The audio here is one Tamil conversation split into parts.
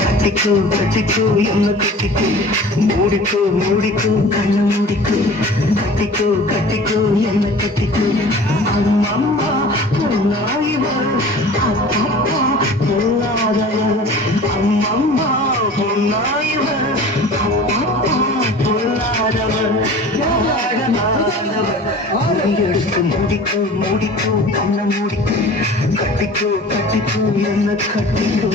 கட்டிக்கோ கட்டிக்கோ என்ன கட்டிக்கோ மூடிக்கோ மூடிக்கோ கண்ண மூடிக்கோ கட்டிக்கோ கட்டிக்கோ என்ன கட்டிக்கோ அம்மா பொன்னாயிவர் அப்பா பொல்லாதவர் அம்மம்மா பொன்னாயிவர் அப்பா பொல்லாதவர் எடுத்து மூடிக்கோ மூடிக்கோ கண்ண மூடிக்கோ கட்டிக்கோ கட்டிக்கோ என்ன கட்டிக்கோ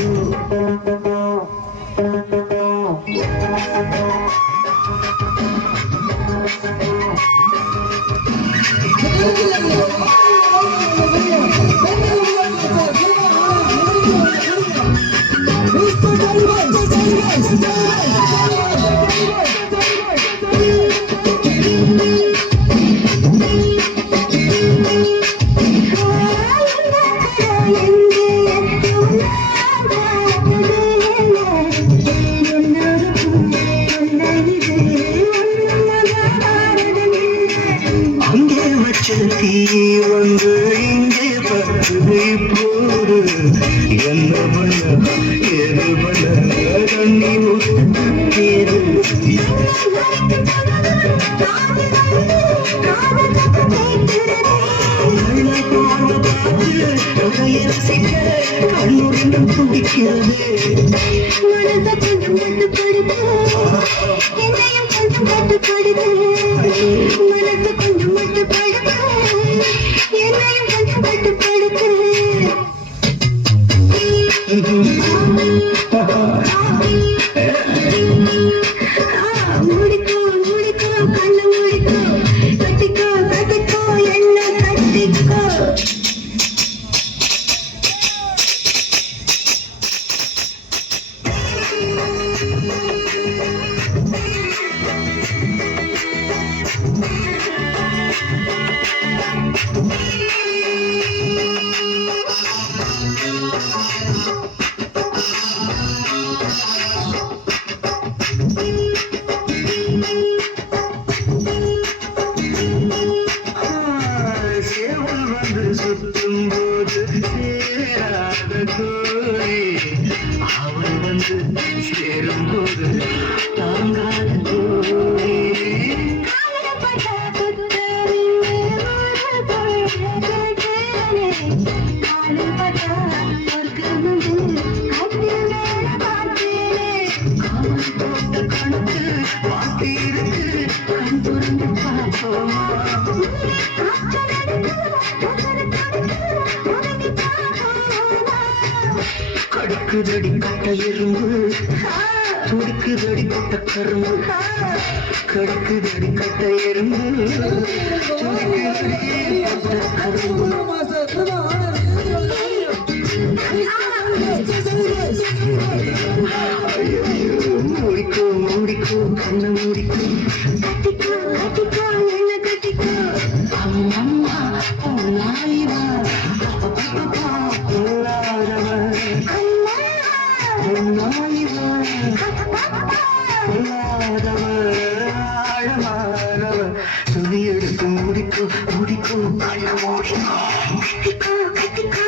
தீ வந்து இங்கே பத்து போடு என்ன பண்ண ஏது பண்ண தண்ணி ஏது கண்ணுடன் துடிக்கிறது மூடிக்கோ மூடிக்கோ கண்ண மூடிக்கோ கட்டிக்கோ கட்டிக்கோ என்ன கட்டிக்கோ சுற்றும் போது சேராத கோரி அவள் வந்து சேரும் போது தாங்காத கோரி கணக்கு வாட்டியிருக்கு கண் புரிந்து பார்ப்போமா கடுக்குதடி கட்ட எறும்பு துடிக்குதடி கொட்ட கரும்பு கடுக்குதடி கட்ட எறும்பு துடிக்குதடி கொட்ட கரும்பு மூடிக்கோ மூடிக்கோ கண்ண மூடிக்கோ கட்டிக்கோ கட்டிக்கோ என்ன கட்டிக்கோ அம்மம்மா பொன்னாயிவா அப்பா பொல்லாதவர் பொன்னாயிவர் பொல்லாதவர் ஆழமானவர் துணி எடுத்து மூடிக்கோ மூடிக்கோ கண்ண மூடிக்கோ கட்டிக்கோ கட்டிக்கோ